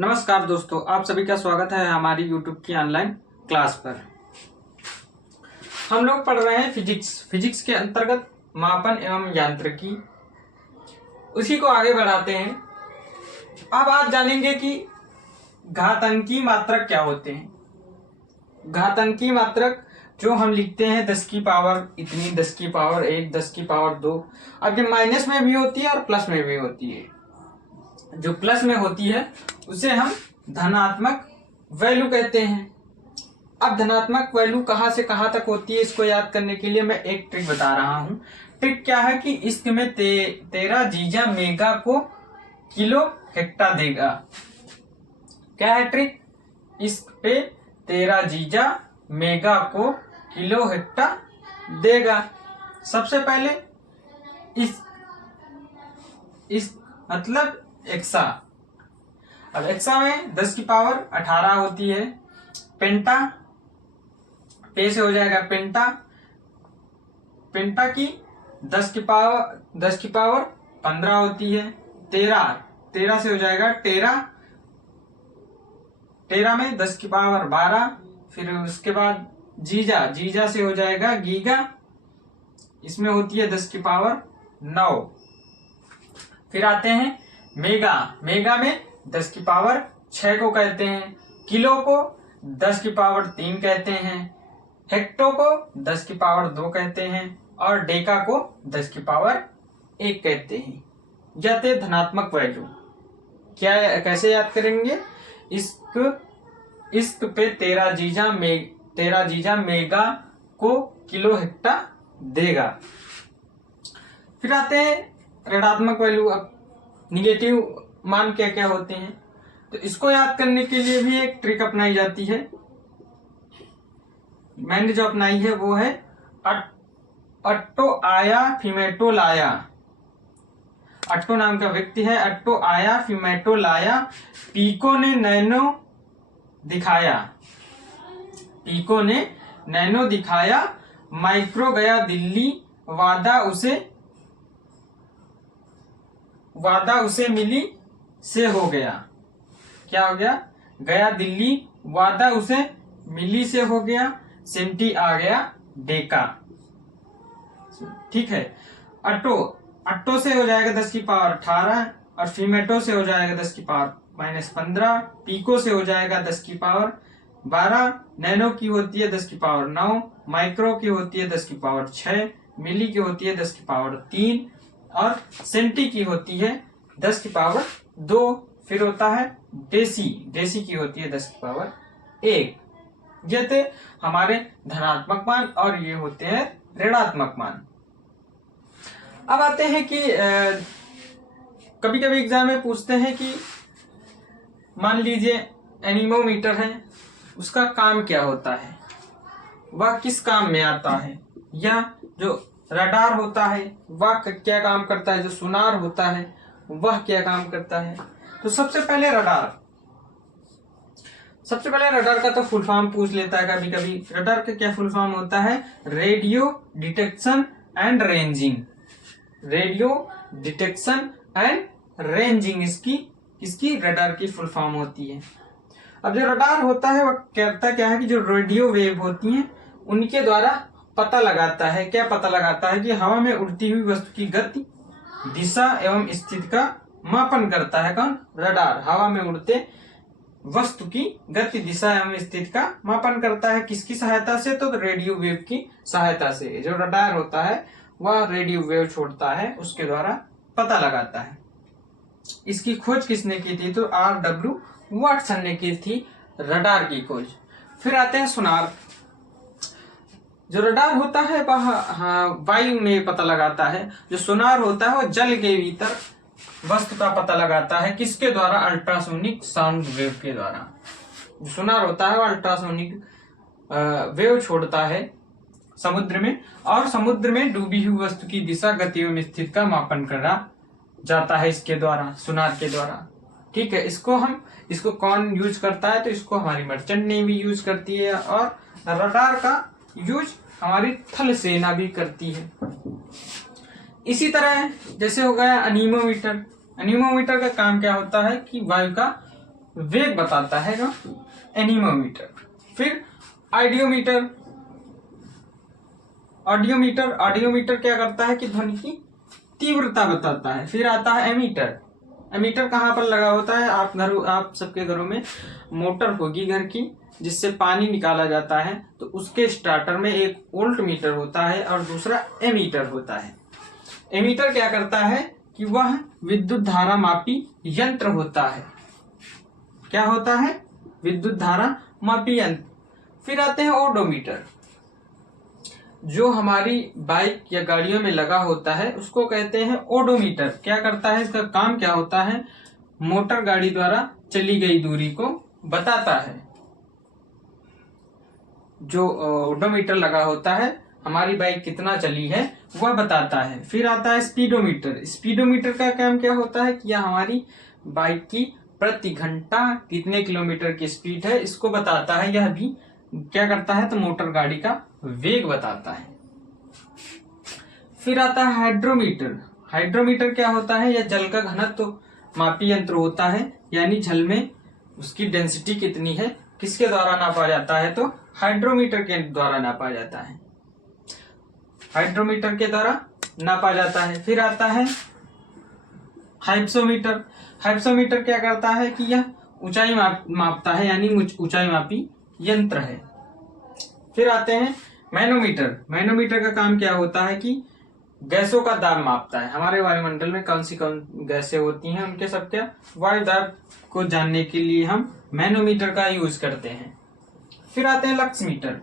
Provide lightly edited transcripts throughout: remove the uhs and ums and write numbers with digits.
नमस्कार दोस्तों, आप सभी का स्वागत है हमारी YouTube की ऑनलाइन क्लास पर। हम लोग पढ़ रहे हैं फिजिक्स के अंतर्गत मापन एवं यांत्रिकी। उसी को आगे बढ़ाते हैं। अब आज जानेंगे कि घातांकी मात्रक क्या होते हैं। घातांकी मात्रक जो हम लिखते हैं 10 की पावर इतनी, 10 की पावर 1, 10 की पावर 2। अब ये माइनस में भी होती है और प्लस में भी होती है। जो प्लस में होती है उसे हम धनात्मक वैल्यू कहते हैं। अब धनात्मक वैल्यू कहां से कहां तक होती है, इसको याद करने के लिए मैं एक ट्रिक बता रहा हूं। ट्रिक क्या है कि इश्क में 13 जीजा मेगा को किलो हेक्टा देगा। क्या है ट्रिक? इश्क पे 13 जीजा मेगा को किलो हेक्टा देगा। सबसे पहले इस मतलब एक्सा। अब एक्सा में 10 की पावर 18 होती है। पेंटा, पे से हो जाएगा पेंटा। पेंटा की 10 की पावर 15 होती है। 13 से हो जाएगा टेरा। टेरा में 10 की पावर 12। फिर उसके बाद जीजा से हो जाएगा गीगा। इसमें होती है 10 की पावर 9। फिर आते हैं मेगा में 10 की पावर 6 को कहते हैं। किलो को 10 की पावर 3 कहते हैं। हेक्टो को 10 की पावर 2 कहते हैं। और डेका को 10 की पावर 1 कहते हैं। जाते धनात्मक वैल्यू क्या कैसे याद करेंगे? इश्क पे 13 जीजा मेगा को किलो हेक्टा देगा। फिर आते हैं ऋणात्मक वैल्यू। अब निगेटिव मान क्या क्या होते हैं, तो इसको याद करने के लिए भी एक ट्रिक अपनाई जाती है। मैंने जो अपनाई है वो है अट्टो आया फिमेटो लाया। अट्टो नाम का व्यक्ति है। अट्टो आया फिमेटो लाया, पीको ने नैनो दिखाया, माइक्रो गया दिल्ली, वादा उसे मिली से हो गया। क्या हो गया? गया दिल्ली, वादा उसे मिली से हो गया, सेंटी आ गया डेका। ठीक है। अट्टो से हो जाएगा 10 की पावर 18 और फिमेटो से हो जाएगा 10 की पावर -15। पीको से हो जाएगा 10 की पावर 12। नैनो की होती है 10 की पावर 9। माइक्रो की होती है 10 की पावर 6। मिली की होती है 10 की पावर 3 और सेंटी की होती है 10 की पावर 2। फिर होता है डेसी की होती है 10 की पावर 1। ये थे हमारे धनात्मक मान और ये होते हैं ऋणात्मक मान। अब आते हैं कि कभी कभी एग्जाम में पूछते हैं कि मान लीजिए एनीमोमीटर है, उसका काम क्या होता है, वह किस काम में आता है, या जो रडार होता है वह क्या काम करता है, जो सुनार होता है वह क्या काम करता है। तो सबसे पहले रडार का तो फुल फॉर्म पूछ लेता है कभी कभी। रडार का क्या फुल फॉर्म होता है? रेडियो डिटेक्शन एंड रेंजिंग इसकी रडार की फुल फॉर्म होती है। अब जो रडार होता है वह कहता क्या है कि जो रेडियो वेव होती हैं उनके द्वारा पता लगाता है। क्या पता लगाता है? कि हवा में उड़ती हुई वस्तु की गति, दिशा एवं स्थिति का मापन करता है। कौन? रडार। हवा में उड़ते वस्तु की गति, दिशा एवं स्थिति का मापन करता है। किसकी सहायता से? तो रेडियो वेव की सहायता से। जो रडार होता है वह रेडियो वेव छोड़ता है, उसके द्वारा पता लगाता है। इसकी खोज किसने की थी? तो R.W. वाटसन ने की थी रडार की खोज। फिर आते हैं सुनार। जो रडार होता है वह वायु में पता लगाता है। जो सुनार होता है वह जल के भीतर वस्तु का पता लगाता है। किसके द्वारा? अल्ट्रासोनिक साउंड वेव के द्वारा। जो सुनार होता है वह अल्ट्रासोनिक वेव छोड़ता है समुद्र में, और समुद्र में डूबी हुई वस्तु की दिशा, गति एवं स्थिति का मापन करा जाता है इसके द्वारा, सुनार के द्वारा। ठीक है। इसको कौन यूज करता है? तो इसको हमारी मर्चेंट नेवी यूज करती है, और रडार का यूज हमारी थल सेना भी करती है। इसी तरह जैसे हो गया अनीमोमीटर। अनीमोमीटर का काम क्या होता है कि वायु का वेग बताता है ना, एनीमोमीटर। फिर आइडियोमीटर। ऑडियोमीटर, ऑडियोमीटर क्या करता है कि ध्वनि की तीव्रता बताता है। फिर आता है एमीटर। एमीटर कहाँ पर लगा होता है? आप सबके घरों में मोटर होगी घर की, जिससे पानी निकाला जाता है, तो उसके स्टार्टर में एक वोल्ट मीटर होता है और दूसरा एमीटर होता है। एमीटर क्या करता है कि वह विद्युत धारा मापी यंत्र होता है। क्या होता है? विद्युत धारा मापी यंत्र। फिर आते हैं ओडोमीटर। जो हमारी बाइक या गाड़ियों में लगा होता है उसको कहते हैं ओडोमीटर। क्या करता है? इसका काम क्या होता है? मोटर गाड़ी द्वारा चली गई दूरी को बताता है। जो ओडोमीटर लगा होता है, हमारी बाइक कितना चली है वह बताता है। फिर आता है स्पीडोमीटर। स्पीडोमीटर का काम क्या होता है कि यह हमारी बाइक की प्रति घंटा कितने किलोमीटर की स्पीड है इसको बताता है। यह भी क्या करता है? तो मोटर गाड़ी का वेग बताता है। फिर आता है हाइड्रोमीटर। हाइड्रोमीटर क्या होता है? यह जल का घनत्व मापी यंत्र होता है, यानी जल में उसकी डेंसिटी कितनी है किसके द्वारा नापा जाता है? तो हाइड्रोमीटर के द्वारा नापा जाता है। हाइड्रोमीटर के द्वारा नापा जाता है। फिर आता है हाइप्सोमीटर। हाइप्सोमीटर क्या करता है कि यह ऊंचाई मापता है, यानी ऊंचाई मापी यंत्र है। फिर आते हैं मैनोमीटर। मैनोमीटर का काम क्या होता है कि गैसों का दाब मापता है। हमारे वायुमंडल में कौन सी गैसें होती हैं, उनके सबके वायु दाब को जानने के लिए हम मैनोमीटर का यूज करते हैं। फिर आते हैं लक्स मीटर।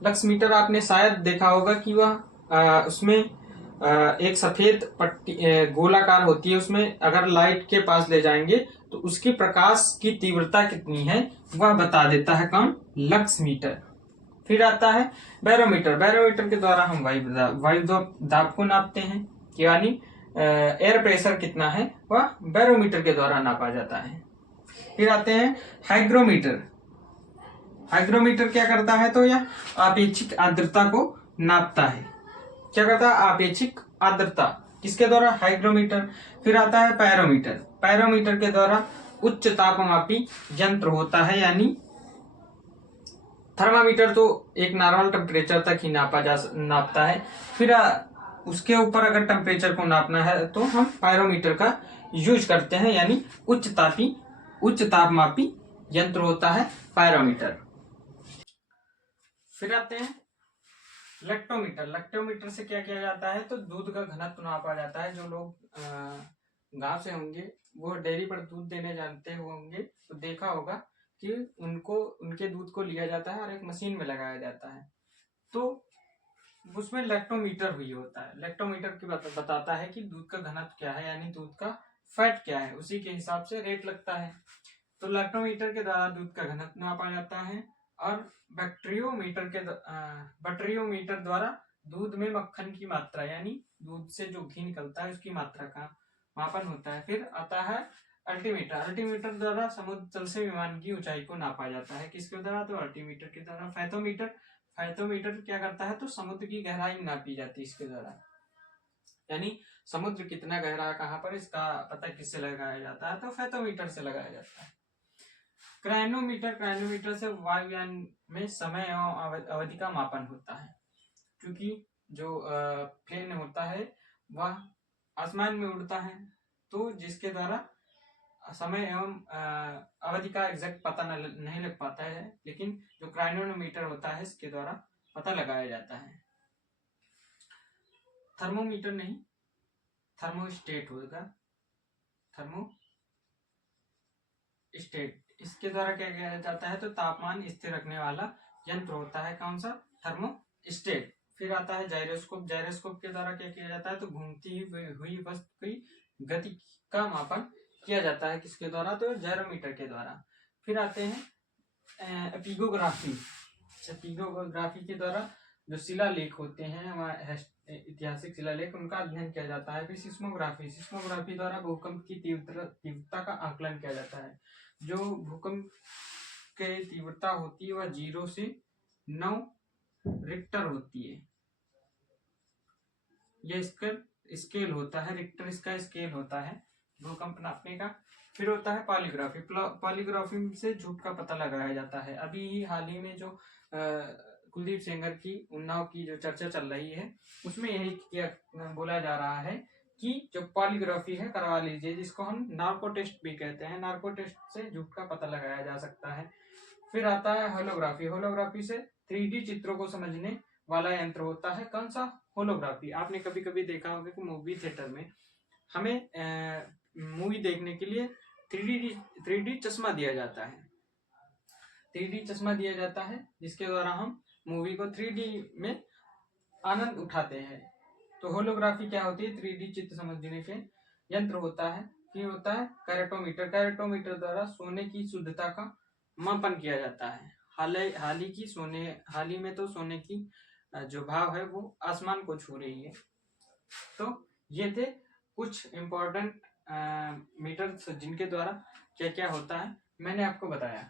लक्स मीटर आपने शायद देखा होगा कि वह उसमें एक सफेद पट्टी गोलाकार होती है, उसमें अगर लाइट के पास ले जाएंगे तो उसकी प्रकाश की तीव्रता कितनी है वह बता देता है। कौन? Lux meter. फिर आता है बैरोमीटर। बैरोमीटर के द्वारा हम वायु दाब को नापते हैं, यानी एयर प्रेशर कितना है वह बैरोमीटर के द्वारा नापा जाता है। फिर आते हैं हाइग्रोमीटर। हाइग्रोमीटर क्या करता है? तो यह आपेक्षिक आर्द्रता को नापता है। क्या करता है? आपेक्षिक आर्द्रता। किसके द्वारा? हाइग्रोमीटर। फिर आता है पैरोमीटर। पैरोमीटर के द्वारा उच्च तापमापी यंत्र होता है, यानी थर्मामीटर तो एक नॉर्मल टेम्परेचर तक ही नापता है। फिर उसके ऊपर अगर टेम्परेचर को नापना है तो हम पायरोमीटर का यूज करते हैं, यानी उच्च तापमापी यंत्र होता है पायरोमीटर। फिर आते हैं लेक्टोमीटर। लेक्टोमीटर से क्या किया जाता है? तो दूध का घनत्व नापा जाता है। जो लोग गांव से होंगे वो डेयरी पर दूध देने जानते होंगे तो देखा होगा कि उनके दूध को लिया जाता है और एक मशीन में लगाया जाता है, तो उसमें लेक्टोमीटर हुई होता है। लेक्टोमीटर की बताता है कि दूध का घनत्व क्या है, यानी दूध का फैट क्या है, उसी के हिसाब से रेट लगता है। तो लेक्टोमीटर के द्वारा दूध का घनत्व नापा जाता है। और बटरियोमीटर द्वारा दूध में मक्खन की मात्रा, यानी दूध से जो घी निकलता है उसकी मात्रा का मापन होता है। फिर आता है अल्टीमीटर। अल्टीमीटर द्वारा समुद्र तल से विमान की ऊंचाई को नापा जाता है। किसके द्वारा? तो अल्टीमीटर के द्वारा। फैथोमीटर। फैथोमीटर क्या करता है? तो समुद्र की गहराई नापी जाती है इसके द्वारा, यानी समुद्र कितना गहरा है कहाँ पर, इसका पता किससे लगाया जाता है? तो फैथोमीटर से लगाया जाता है। क्राइनोमीटर। क्राइनोमीटर से वायुयान में समय एवं अवधि का मापन होता है, क्योंकि जो प्लेन होता है वह आसमान में उड़ता है, तो जिसके द्वारा समय एवं अवधि का एग्जैक्ट पता नहीं लग पाता है, लेकिन जो क्राइनोमीटर होता है इसके द्वारा पता लगाया जाता है। थर्मोमीटर नहीं, थर्मोस्टेट होगा। थर्मोस्टेट, इसके द्वारा क्या किया जाता है? तो तापमान स्थिर रखने वाला यंत्र होता है। कौन सा? थर्मोस्टेट। फिर आता है जायरोस्कोप। जायरोस्कोप के द्वारा क्या किया जाता है? तो घूमती हुई वस्तु की गति का मापन किया जाता है। किसके द्वारा? तो जायरोमीटर के द्वारा। फिर आते हैं एपिगोग्राफी। एपिगोग्राफी के द्वारा जो शिलालेख होते हैं, ऐतिहासिक शिलालेख, उनका अध्ययन किया जाता है। फिर सिस्मोग्राफी। सिस्मोग्राफी द्वारा भूकंप की तीव्रता का आकलन किया जाता है। जो भूकंप की तीव्रता होती है वह 0 से 9 रिक्टर होती है। यह इसका स्केल होता है, रिक्टर इसका स्केल होता है भूकंप नापने का। फिर होता है पॉलीग्राफी। पॉलीग्राफी से झूठ का पता लगाया जाता है। अभी ही हाल ही में जो कुलदीप सेंगर की उन्नाव की जो चर्चा चल रही है, उसमें यही किया बोला जा रहा है कि जो पॉलीग्राफी है करवा लीजिए, जिसको हम नार्को टेस्ट भी कहते हैं। नार्को टेस्ट से झूठ का पता लगाया जा सकता है। फिर आता है होलोग्राफी। होलोग्राफी से 3D चित्रों को समझने वाला यंत्र होता है। कौन सा? होलोग्राफी। आपने कभी कभी देखा होगा कि मूवी थिएटर में हमें मूवी देखने के लिए 3D चश्मा दिया जाता है। 3D चश्मा दिया जाता है, जिसके द्वारा हम मूवी को 3D में आनंद उठाते हैं। तो होलोग्राफी क्या होती है? 3D चित्र समझने के यंत्र होता है। फिर होता है कैरेटोमीटर। कैरेटोमीटर द्वारा सोने की शुद्धता का मापन किया जाता है। हाल ही में तो सोने की जो भाव है वो आसमान को छू रही है। तो ये थे कुछ इम्पोर्टेंट मीटर्स जिनके द्वारा क्या क्या होता है मैंने आपको बताया।